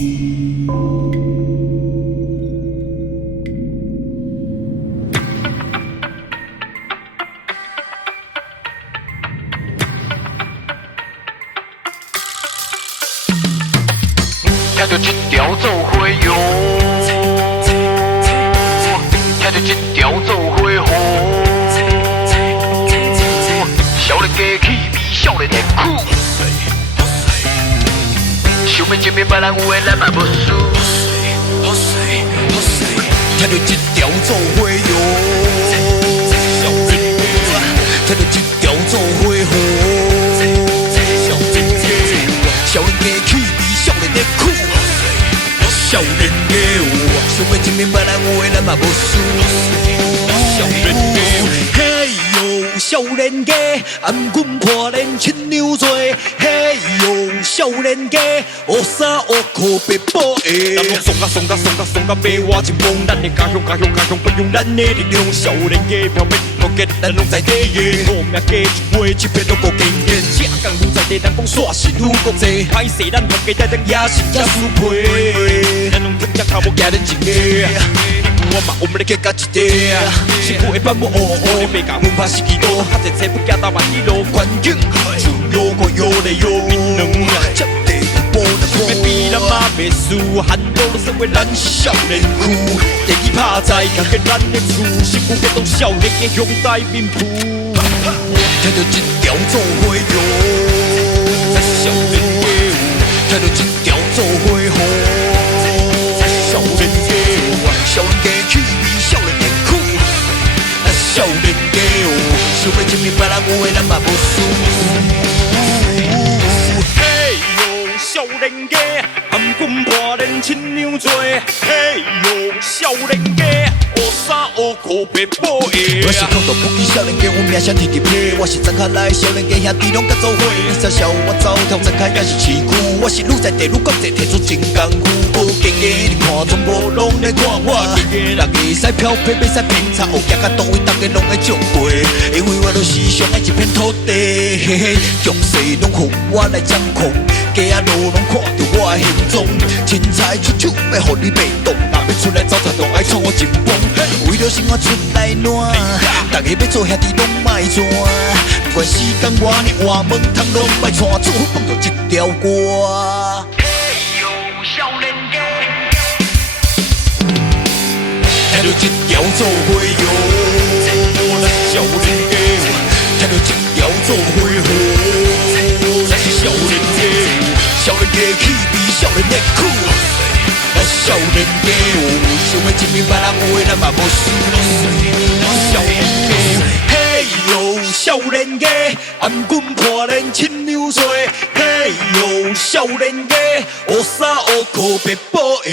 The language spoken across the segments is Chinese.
听着这条做花哟，听着这条做花雨。少年家气味，少年的苦。想要证明别人有的，咱嘛无输。听着这条做花哟，听着这条做花雨。少年家气味，少年的苦。少年家想要证明别人有的，咱嘛无输。少年家，嘿哟，少年家，颔棍破脸亲娘做，嘿哟，少年家，学衫学裤白布的。咱拢送甲马我前方，咱的家乡不用咱的力量。少年家飘渺高洁，咱拢在地的。我命家一辈一片都够经验，正港路在地，人讲煞是愈国际。歹势咱学家在等也是也输皮，咱拢听只脚步行恁一个。我嘛，我们来结交一个，辛苦的班无学，别讲文化是几多，较侪车不惊到万里路，环境就有个有嘞有，能接地不波的苦。要比咱嘛袂输，汉都都身为咱是少年苦，第二拍在扛起咱的厝，辛苦活动少年的兄弟民妇。听着这条做花哟，少年家，听着这条做花雨，少年家。少年家气味，少年的苦。少年家想要证明别人有的，咱嘛无输。嘿哟，少年家，颔棍破脸亲娘做。嘿哟，少年家，学衫学裤白布的。我是空洞不羁少年家，我命想天地配。我是曾下来少年家兄弟拢甲做伙。小小我走跳曾开也是市区，我是愈在地愈国际，提出真功夫。经个你看，全部拢在看我。人会使漂泊，袂使偏差，有行到倒位，大家拢会照背。因为我就是上爱一片土地，嘿嘿，局势拢互我来掌控。街仔路拢看着我的行踪，凊彩出手要互你被动。若要出来走才拢爱闯我前锋，为着生活出来暖，大家要做兄弟拢莫转。不管时间偌呢换门窗拢莫穿，做放着一条歌。少年家，听着这条做花哟，咱是少年家，听着这条做花雨，咱是少年家，少年家气味，少年的苦。少年家，想要证明别人有的，咱嘛无输。少年家，嘿哟，少年家，颔棍破脸亲娘做。嘿哟，少年家，学衫学裤白布的。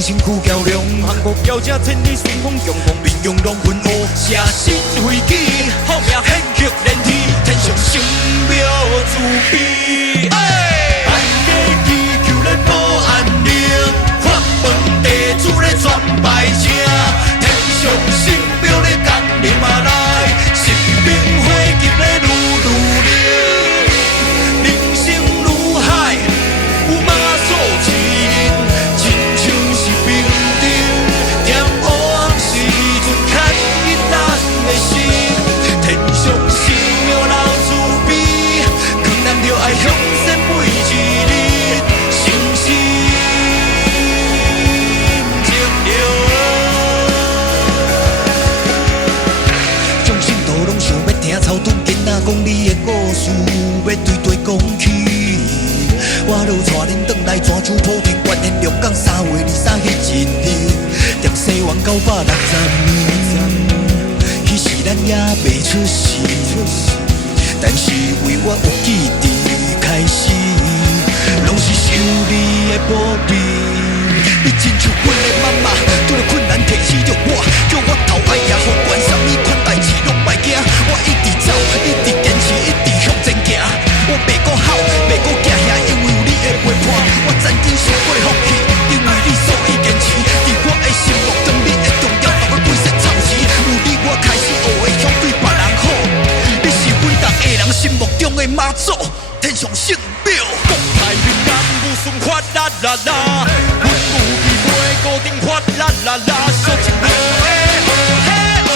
辛苦较量，幸福要这千里随风强风，面容拢混乌，写实飞机，好命显赫连天，天上神庙慈悲。万家祈求咱保安宁，发问地主咧传败声，天上神庙咧降临嘛来，神兵火急咧愈愈灵，人生如海，有马祖骑人，亲像是。事要对对讲起。我落带恁转来泉州莆田关现龙岗3月23迄一日，จาก西湾960年，迄时咱也未出世，但是为我有记忆开始，拢是想你的宝贝。你亲像阮的妈妈，拄着困难提醒着我，叫我头爱也好管，啥物款代志拢莫惊。我一直走，一直坚持，一直向前行。我袂搁哭，袂搁惊吓，因为有你的陪伴。我曾经想过放弃，因为你所以坚持。伫我的心目中，你的重要，让我规身操持。有你，我开始学会相对别人好。你是阮逐个人心目中的妈祖，天上圣表。国泰民安，武顺发啦啦啦，阮有义袂固定发啦啦啦，小情无的好嘿哦，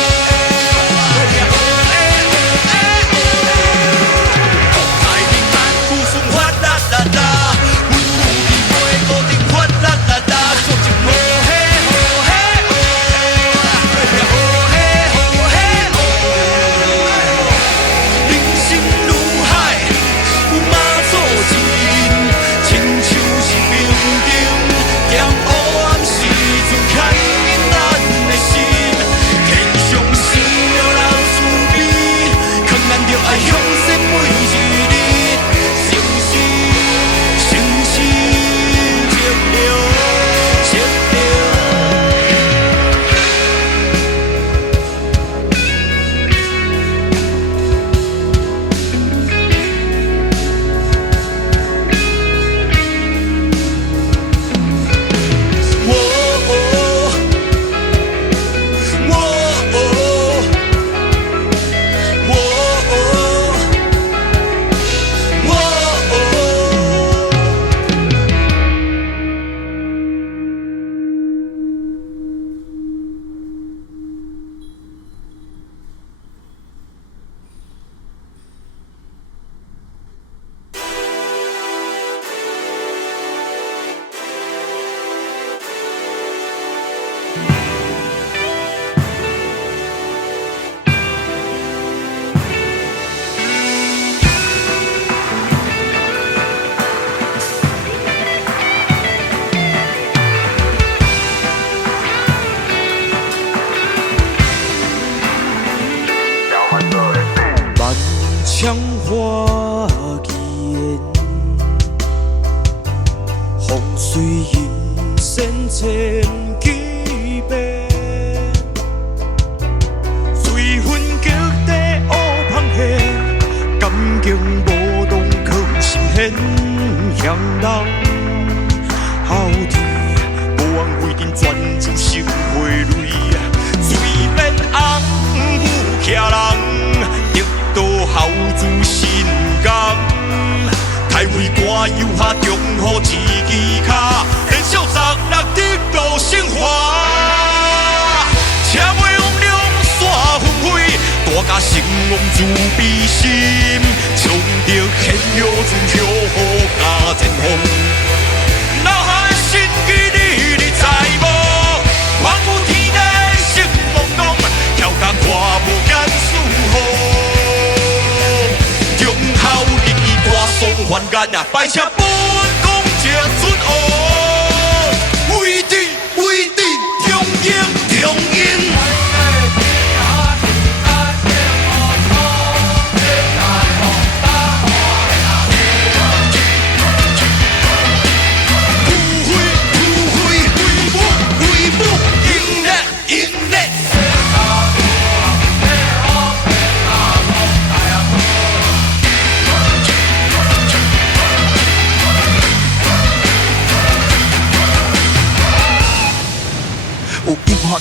国泰民安，武顺发啦啦啦，阮有义袂固定发啦啦啦，小情无嘿好嘿哦，好嘿好嘿哦，人生如海，有妈祖指引，亲像是明镜，咸黑暗时阵牵引咱的心，天上生着老慈悲，劝咱着爱向善每一日，诚实诚实接着接着。我哦，我哦，我哦，我哦。满腔花言，风水引线千几遍，水分极地乌芳血，感情无动靠心hen，向人好天，无枉为恁专注生花蕊，随便红舞徛人。到孝子心肝，台湾歌游下中好一支卡，连续16日都升华，车袂往两线纷飞，大家成王自悲心，冲着现有船飘雨加前方，脑海心机你知无？望有天地心朦胧，跳甲看无间事好。送还眼啊，拜车本讲这准哦，为地中英中英。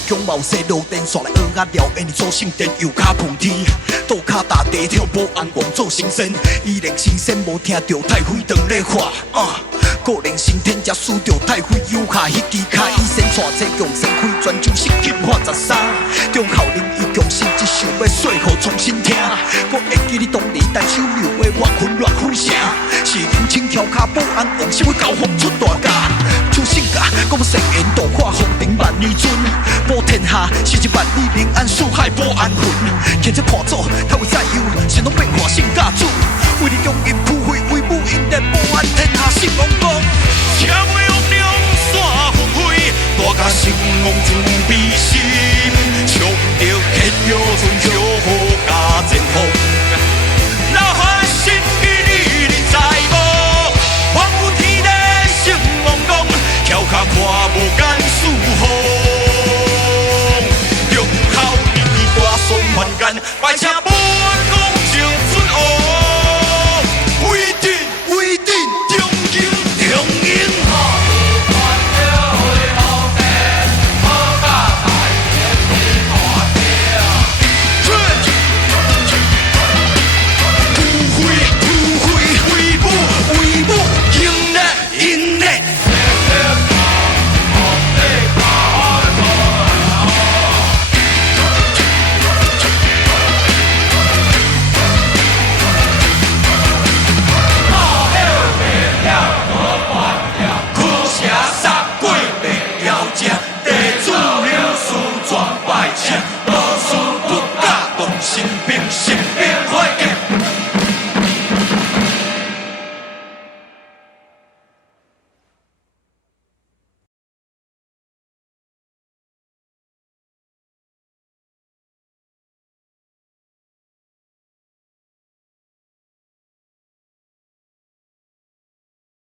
强貌西路电线来蚵仔寮，因做圣殿又卡碰天，倒脚踏地跳保安王做神仙，伊连神仙无听到太妃当咧喊，个人先天才输着太妃油下迄支卡，伊先带车强先开泉州市金化13，中校林伊强心一想要说互重新听，我会记你当年单手留的我群乱虎声，是人青翘脚保安王是要交风出大家，出性格我生缘度化风尘万年尊。保天下是一万里平安，四海保安魂。现在看做